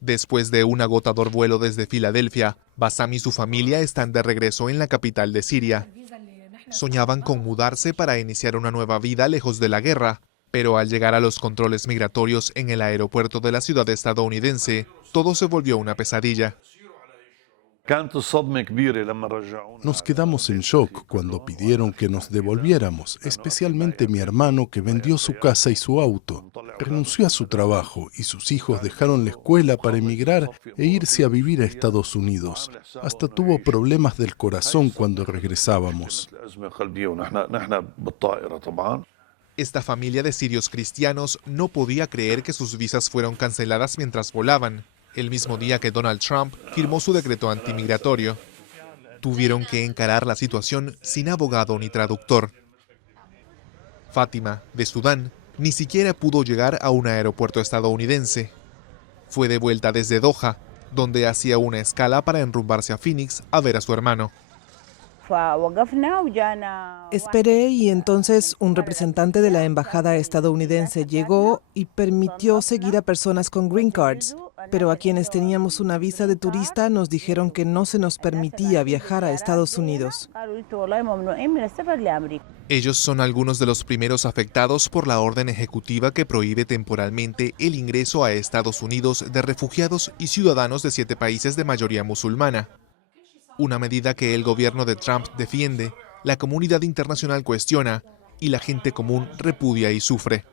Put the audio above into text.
Después de un agotador vuelo desde Filadelfia, Bassam y su familia están de regreso en la capital de Siria. Soñaban con mudarse para iniciar una nueva vida lejos de la guerra, pero al llegar a los controles migratorios en el aeropuerto de la ciudad estadounidense, todo se volvió una pesadilla. Nos quedamos en shock cuando pidieron que nos devolviéramos, especialmente mi hermano, que vendió su casa y su auto. Renunció a su trabajo y sus hijos dejaron la escuela para emigrar e irse a vivir a Estados Unidos. Hasta tuvo problemas del corazón cuando regresábamos. Esta familia de sirios cristianos no podía creer que sus visas fueron canceladas mientras volaban, el mismo día que Donald Trump firmó su decreto antimigratorio. Tuvieron que encarar la situación sin abogado ni traductor. Fátima, de Sudán, ni siquiera pudo llegar a un aeropuerto estadounidense. Fue de vuelta desde Doha, donde hacía una escala para enrumbarse a Phoenix a ver a su hermano. Esperé y entonces un representante de la embajada estadounidense llegó y permitió seguir a personas con green cards, pero a quienes teníamos una visa de turista nos dijeron que no se nos permitía viajar a Estados Unidos. Ellos son algunos de los primeros afectados por la orden ejecutiva que prohíbe temporalmente el ingreso a Estados Unidos de refugiados y ciudadanos de 7 países de mayoría musulmana. Una medida que el gobierno de Trump defiende, la comunidad internacional cuestiona y la gente común repudia y sufre.